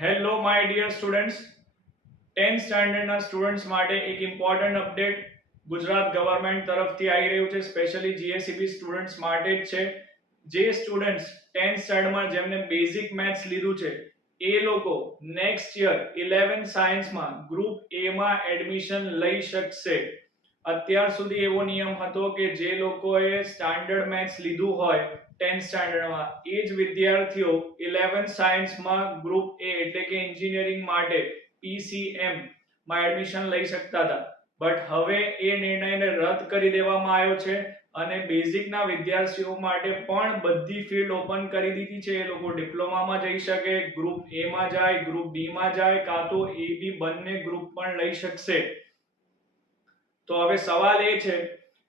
Hello my dear students, 10th સ્ટાન્ડર્ડના students માટે એક ઇમ્પોર્ટન્ટ અપડેટ ગુજરાત ગવર્મેન્ટ તરફથી આવી રહ્યું છે. સ્પેશિયલી જીએસઈબી સ્ટુડન્ટ્સ માટે જ છે. જે સ્ટુડન્ટ્સ 10th સ્ટાન્ડર્ડમાં જેમને બેઝિક મેથ્સ લીધું છે એ લોકો નેક્સ્ટ યર 11 સાયન્સમાં ગ્રુપ એ માં એડમિશન લઈ શકશે. અત્યાર સુધી એવો નિયમ હતો કે જે લોકોએ સ્ટાન્ડર્ડ મેથ્સ લીધું હોય 10th સ્ટાન્ડર્ડમાં એ જ વિદ્યાર્થીઓ 11 સાયન્સમાં ગ્રુપ એ એટલે કે એન્જિનિયરિંગ માટે PCM માં એડમિશન લઈ શકતા હતા. બટ હવે એ નિર્ણયને રદ કરી દેવામાં આવ્યો છે અને બેઝિકના વિદ્યાર્થીઓ માટે પણ બધી ફિલ્ડ ઓપન કરી દીધી છે. એ લોકો ડિપ્લોમામાં જઈ શકે, ગ્રુપ એ માં જાય, ગ્રુપ બી માં જાય, કાં તો એ બી બંને ગ્રુપ પણ લઈ શકશે. તો હવે સવાલ એ છે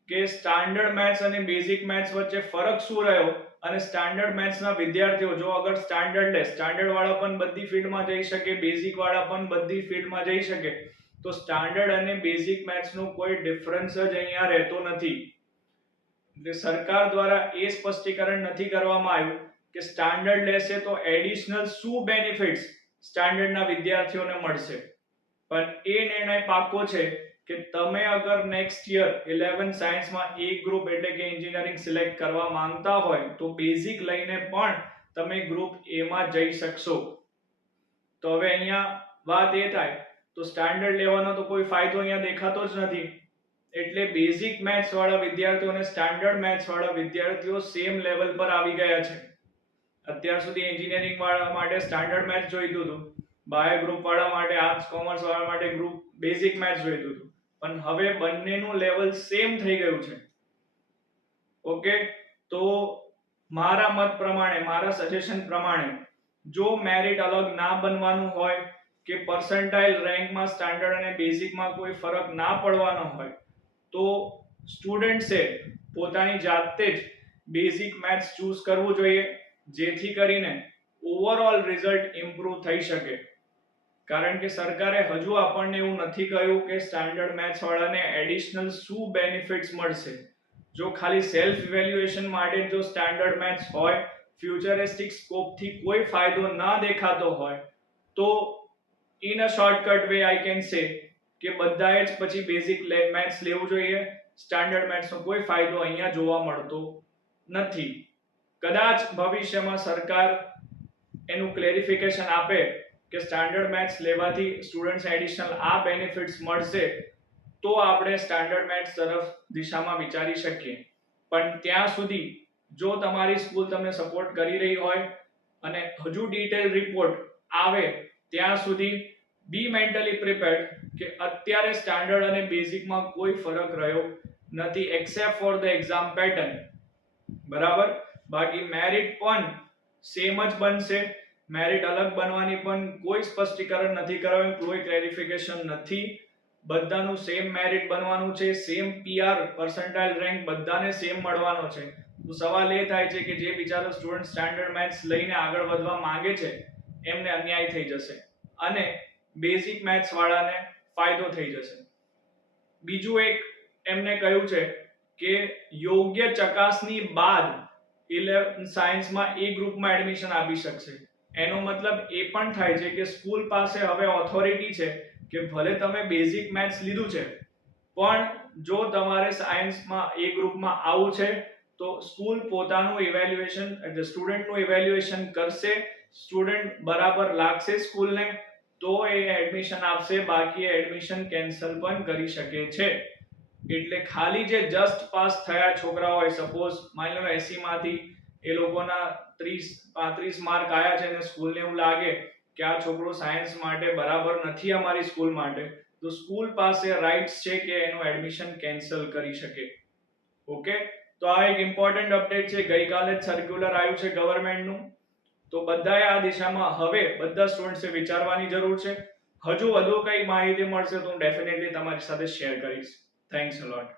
કે સ્ટાન્ડર્ડ મેથ્સ અને બેઝિક મેથ્સ વચ્ચે ફરક શું રહ્યો અને સ્ટાન્ડર્ડ મેથ્સના વિદ્યાર્થીઓ જો અગર સ્ટાન્ડર્ડ વાળા પણ બધી ફિલ્ડમાં જઈ શકે, બેઝિક વાળા પણ બધી ફિલ્ડમાં જઈ શકે, તો સ્ટાન્ડર્ડ અને બેઝિક મેથ્સનું કોઈ ડિફરન્સ જ અહીંયા રહેતો નથી. એટલે સરકાર દ્વારા એ સ્પષ્ટીકરણ નથી કરવામાં આવ્યું કે સ્ટાન્ડર્ડ લેશે તો એડિશનલ શું બેનિફિટ્સ સ્ટાન્ડર્ડના વિદ્યાર્થીઓને મળશે. પણ એ નિર્ણય પાકો છે કે તમે અગર નેક્સ્ટ યર 11 સાયન્સમાં એ ગ્રુપ એટલે કે એન્જિનિયરિંગ સિલેક્ટ કરવા માંગતા હોય તો બેઝિક લઈને પણ તમે ગ્રુપ એ માં જઈ શકશો. તો હવે અહીંયા વાત એ થાય તો સ્ટાન્ડર્ડ લેવાનો તો કોઈ ફાયદો અહીંયા દેખાતો જ નથી. એટલે બેઝિક મેથ્સ વાળા વિદ્યાર્થીઓ અને સ્ટાન્ડર્ડ મેથ્સ વાળા વિદ્યાર્થીઓ સેમ લેવલ પર આવી ગયા છે. અત્યાર સુધી એન્જિનિયરિંગ વાળા માટે સ્ટાન્ડર્ડ મેથ્સ જોઈતું હતું, બાયો ગ્રુપ વાળા માટે, આર્ટ્સ કોમર્સ વાળા માટે ગ્રુપ બેઝિક મેથ્સ જોઈતું હતું, પણ હવે બંનેનું લેવલ સેમ થઈ ગયું છે. ઓકે, તો મારા મત પ્રમાણે, મારા સજેશન પ્રમાણે જો મેરિટ અલગ ના બનવાનું હોય કે પર્સન્ટાઇલ રેન્કમાં સ્ટાન્ડર્ડ અને બેઝિકમાં કોઈ ફરક ના પડવાનો હોય તો સ્ટુડન્ટ્સે પોતાની જાતે જ બેઝિક મેથ્સ ચૂઝ કરવું જોઈએ, જેથી કરીને ઓવરઓલ રિઝલ્ટ ઇમ્પ્રૂવ થઈ શકે. કારણ કે સરકારે હજુ આપણને એવું નથી કહ્યું કે સ્ટાન્ડર્ડ મેથ્સ વાળાને એડિશનલ શું બેનિફિટ્સ મળશે. જો ખાલી સેલ્ફ ઇવેલ્યુએશન માટે જો સ્ટાન્ડર્ડ મેથ્સ હોય, ફ્યુચરિસ્ટિક સ્કોપથી કોઈ ફાયદો ના દેખાતો હોય, તો in a shortcut way I can say કે બધાએ જ પછી બેઝિક મેથ્સ લેવું જોઈએ. સ્ટાન્ડર્ડ મેથ્સનો કોઈ ફાયદો અહીંયા જોવા મળતો નથી. કદાચ ભવિષ્યમાં સરકાર એનું ક્લેરિફિકેશન આપે કે સ્ટાન્ડર્ડ મેથ્સ લેવાથી સ્ટુડન્ટ્સ એડિશનલ આ બેનિફિટ્સ મળશે તો આપણે સ્ટાન્ડર્ડ મેથ્સ તરફ દિશામાં વિચારી શકીએ. પણ ત્યાં સુધી જો તમારી સ્કૂલ તમને સપોર્ટ કરી રહી હોય અને હજુ ડિટેલ રિપોર્ટ આવે ત્યાં સુધી બી મેન્ટલી પ્રિપેર્ડ કે અત્યારે સ્ટાન્ડર્ડ અને બેઝિકમાં કોઈ ફરક રહ્યો નથી accept for the exam pattern. બરાબર, બાકી મેરિટ પણ સેમ જ બનશે. મેરિટ અલગ બનવાની પણ કોઈ સ્પષ્ટીકરણ નથી કરાયું, કોઈ ક્લેરિફિકેશન નથી. બધાનું સેમ મેરિટ બનવાનું છે, સેમ PR પર્સન્ટાઇલ રેન્ક બધાને સેમ મળવાનો છે. તો સવાલ એ થાય છે કે જે બિચારો સ્ટુડન્ટ સ્ટાન્ડર્ડ મેથ્સ લઈને આગળ વધવા માંગે છે એમને અન્યાય થઈ જશે અને બેઝિક મેથ્સ વાળાને ફાયદો થઈ જશે. બીજું એક એમને કહ્યું છે કે યોગ્ય ચકાસણી બાદ 11 સાયન્સમાં એ ગ્રુપમાં એડમિશન આપી શકશે. એનો મતલબ એ પણ થાય છે કે સ્કૂલ પાસે હવે ઓથોરિટી છે કે ભલે તમે બેઝિક મેથ્સ લીધું છે પણ જો તમારે સાયન્સમાં એ ગ્રુપમાં આવવું છે તો સ્કૂલ પોતાનું ઇવેલ્યુએશન એટલે સ્ટુડન્ટનું ઇવેલ્યુએશન કરશે. સ્ટુડન્ટ બરાબર લાગશે સ્કૂલને તો એ એડમિશન આપશે, બાકી એડમિશન કેન્સલ પણ કરી શકે છે. એટલે ખાલી જે જસ્ટ પાસ થયા છોકરા હોય, સપોઝ માની લો 80 માંથી એ લોકોના 30-35 માર્ક આયા છે અને સ્કૂલને એવું લાગે કે આ છોકરો સાયન્સ માટે બરાબર નથી અમારી સ્કૂલ માટે, તો સ્કૂલ પાસે રાઇટ્સ છે કે એનું એડમિશન કેન્સલ કરી શકે. ઓકે, તો આ એક ઇમ્પોર્ટન્ટ અપડેટ છે. ગઈકાલે જ સર્ક્યુલર આવ્યું છે ગવર્મેન્ટનું. તો બધાએ આ દિશામાં હવે બધા સ્ટુડન્ટ્સે વિચારવાની જરૂર છે. હજુ વધુ કઈ માહિતી મળશે તો હું ડેફિનેટલી તમારી સાથે શેર કરીશ. થેન્ક્સ અ લોટ.